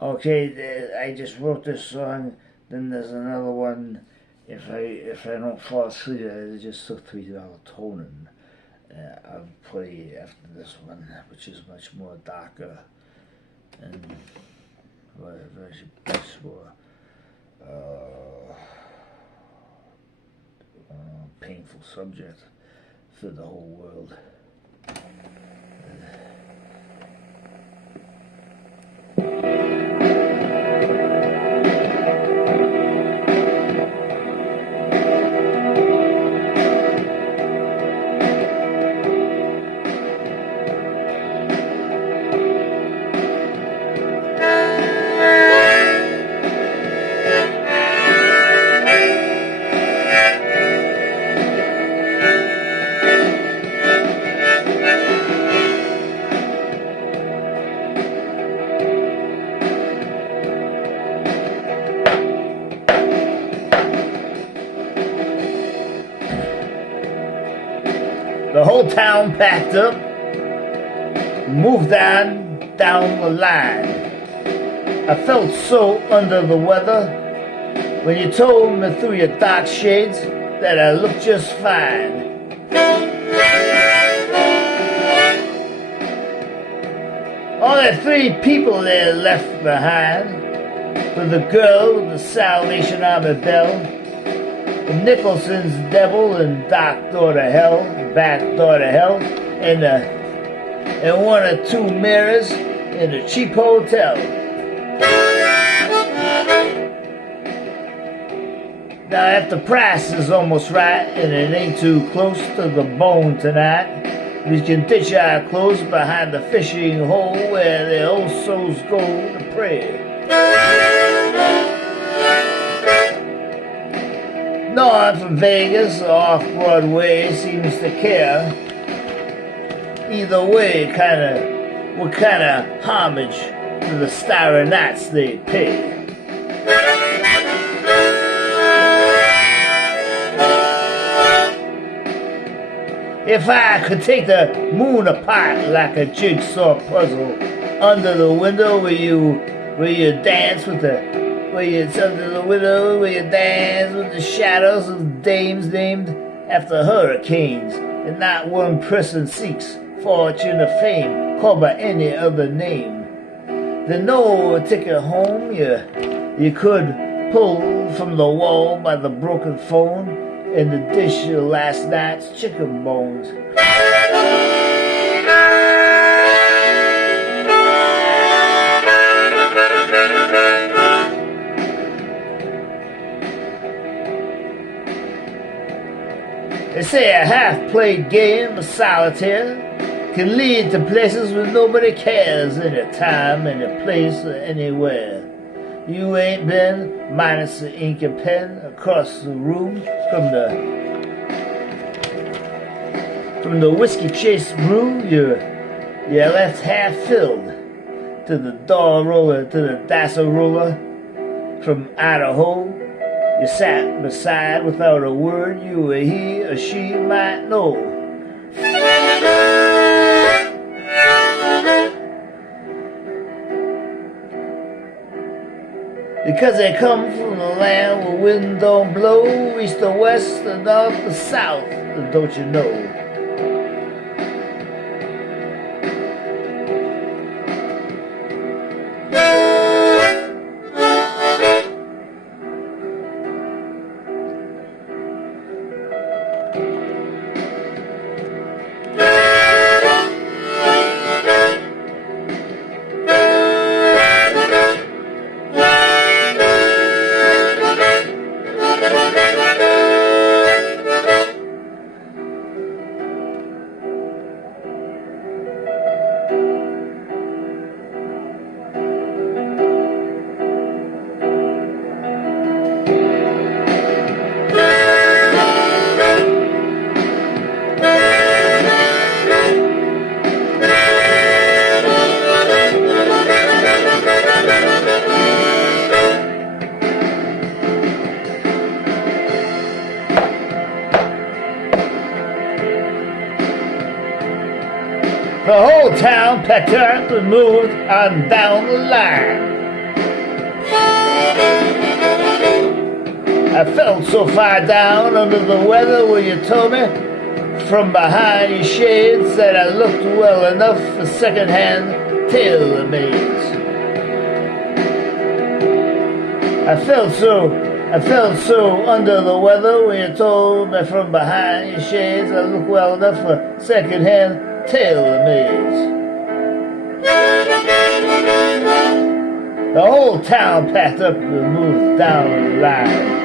Okay, I just wrote this song. Then there's another one. If I don't fall asleep, I just took $3 toning. I'll play after this one, which is much more darker and much more painful subject for the whole world. The whole town packed up, moved on down the line. I felt so under the weather when you told me through your dark shades that I looked just fine. Only 3 people they left behind, for the girl with the Salvation Army bell, the Nicholson's devil and dark door to hell, back door to hell, and 1 or 2 mirrors in a cheap hotel. Now if the price is almost right and it ain't too close to the bone tonight, we can ditch our clothes behind the fishing hole where the old souls go to pray. No one from Vegas or off-Broadway seems to care. Either way, what kind of homage to the starry nights they pay. If I could take the moon apart like a jigsaw puzzle under the window where you dance with the shadows of dames named after hurricanes, and not one person seeks fortune or fame called by any other name. Then no ticket home you could pull from the wall by the broken phone and the dish of last night's chicken bones. They say a half-played game of solitaire can lead to places where nobody cares, anytime, any place, or anywhere. You ain't been, minus the ink and pen, across the room from the whiskey chase brew you're left half filled, to the door roller, to the dicer roller from Idaho. You sat beside without a word, you or he or she might know. Because they come from the land where wind don't blow, east or west, or north or south, don't you know? The whole town packed up and moved on down the line. I felt so far down under the weather when you told me from behind your shades that I looked well enough for second-hand tailor-mades. I felt so under the weather when you told me from behind your shades I looked well enough for second-hand tailor-mades. The whole town packed up and moved down the line.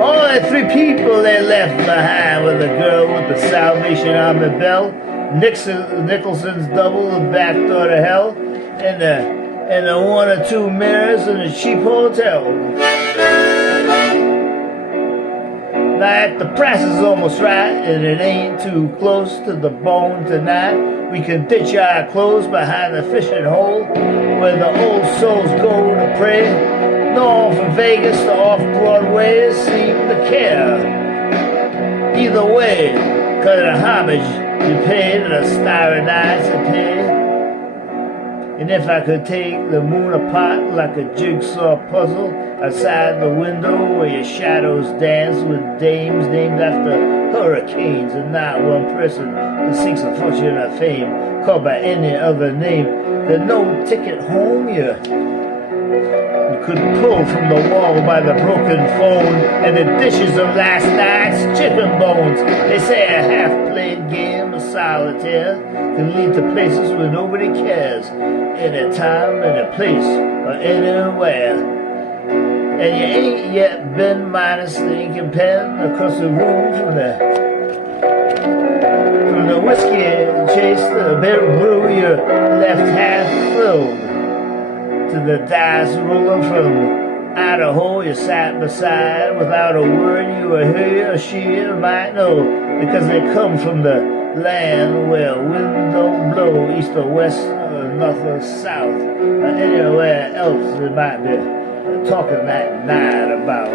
Only 3 people they left behind were the girl with the Salvation Army bell, Nicholson's double, the back door to hell, and the 1 or 2 mirrors in a cheap hotel. Now if the price is almost right and it ain't too close to the bone tonight, we can ditch our clothes behind the fishing hole where the old souls go to pray. No one from Vegas to off-Broadway seem to care. Either way, 'cause the homage you pay to the starry nights you pay. And if I could take the moon apart like a jigsaw puzzle outside the window where your shadows dance with dames named after hurricanes and not one person who seeks a fortune or fame called by any other name, there's no ticket home you could pull from the wall by the broken phone and the dishes of last night's chicken bones. They say a half-played game of solitaire can lead to places where nobody cares, any time, any place, or anywhere. And you ain't yet been minus the ink and pen across the room from the whiskey chase to the beer brew you left half filled, to the dice roller from Idaho you sat beside. Without a word you or he or she might know, because they come from the land where wind don't blow east or west or north or south or anywhere else they might be talking that night about.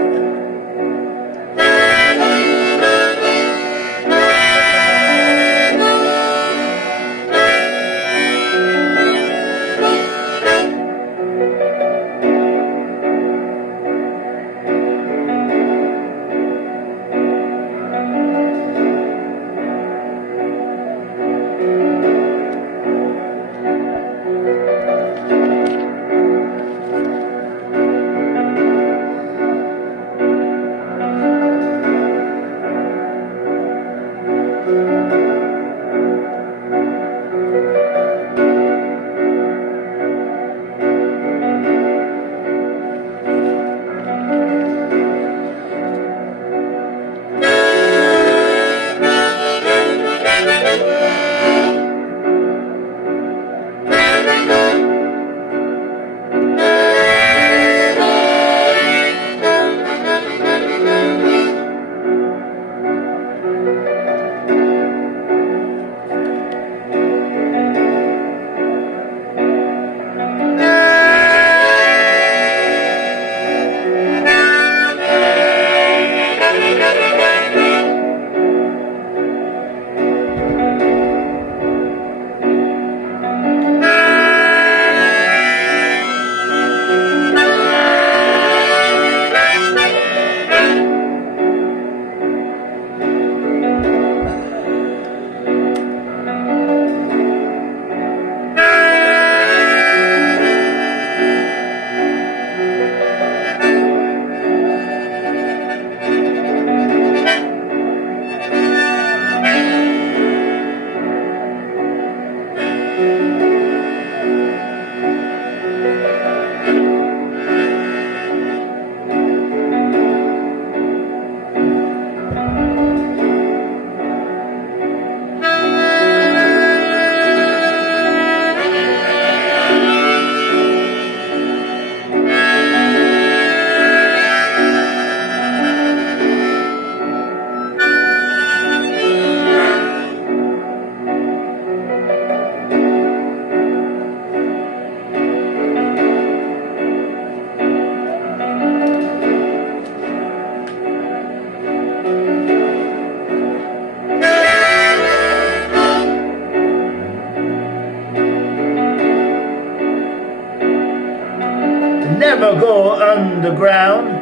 Never go underground,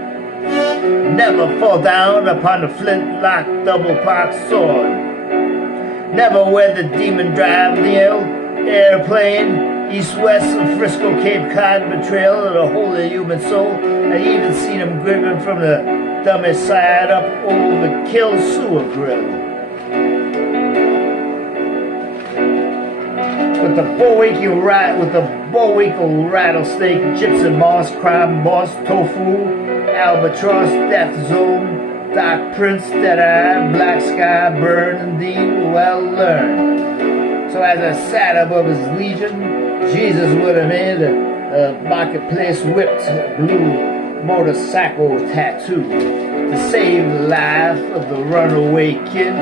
never fall down upon the flintlock double-park sword. Never where the demon drive nail, airplane, east-west of Frisco, Cape Cod, betrayal of the holy human soul. I even seen him gripping from the dummy side up over the Kill Sewer Grill. With the Bowinkle rattlesnake, gypsy moss, crime boss, tofu, albatross, death zone, dark prince, dead eye, black sky, burn indeed, well learned. So as I sat above his legion, Jesus would have made a marketplace whipped blue motorcycle tattoo to save the life of the runaway kid.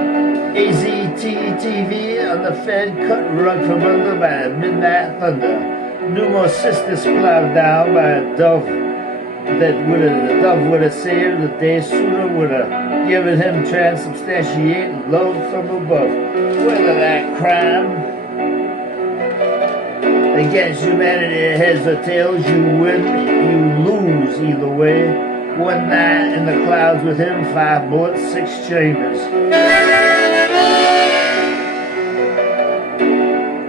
AZT-TV on the Fed cut rug from under by a midnight thunder. Numerous sisters plowed down by a dove the dove would have saved the day sooner, would have given him transubstantiate love from above. Whether that crime against humanity heads or tails, you win, you lose either way. One night in the clouds with him, 5 bullets, 6 chambers.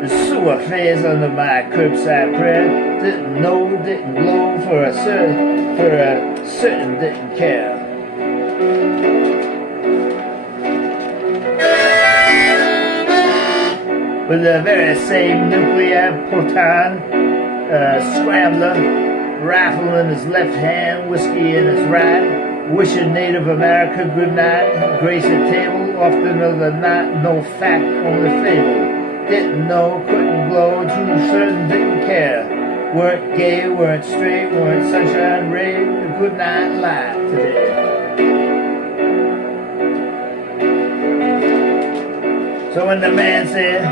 The sewer phase under my curbside prayer, didn't know, didn't blow, for a certain didn't care. With the very same nuclear proton scrambler, rifle in his left hand, whiskey in his right, wishing Native America good night, grace at table, often of the night, no fact, only fable. Didn't know, couldn't blow, too certain, didn't care. Weren't gay, weren't straight, weren't sunshine ray, good night live today. So when the man said,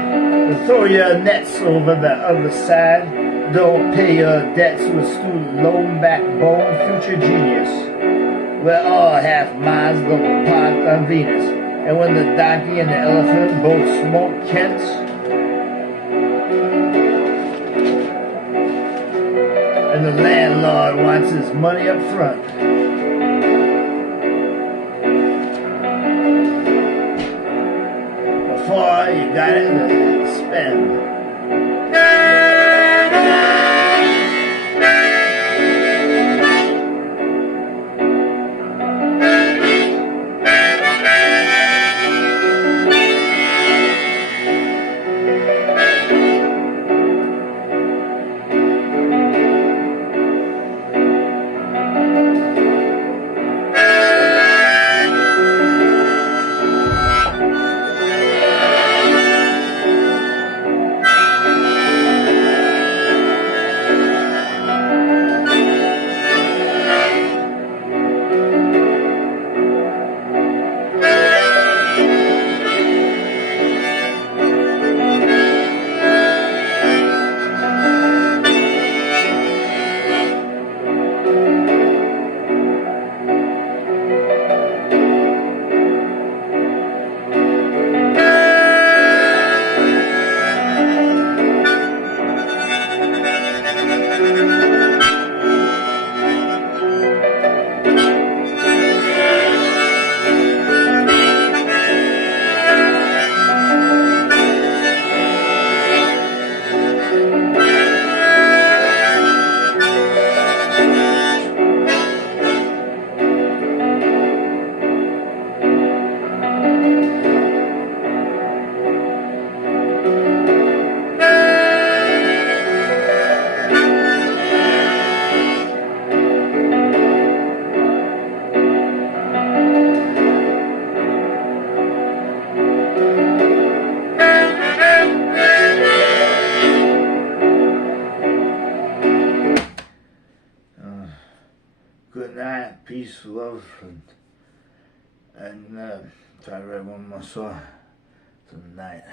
throw your nets over the other side, don't pay your debts with student loan backbone, future genius. We're all half miles double parked on Venus. And when the donkey and the elephant both smoke Kents, and the landlord wants his money up front. Before you got it to spend. Good night, peace, love, and try to write one more song tonight.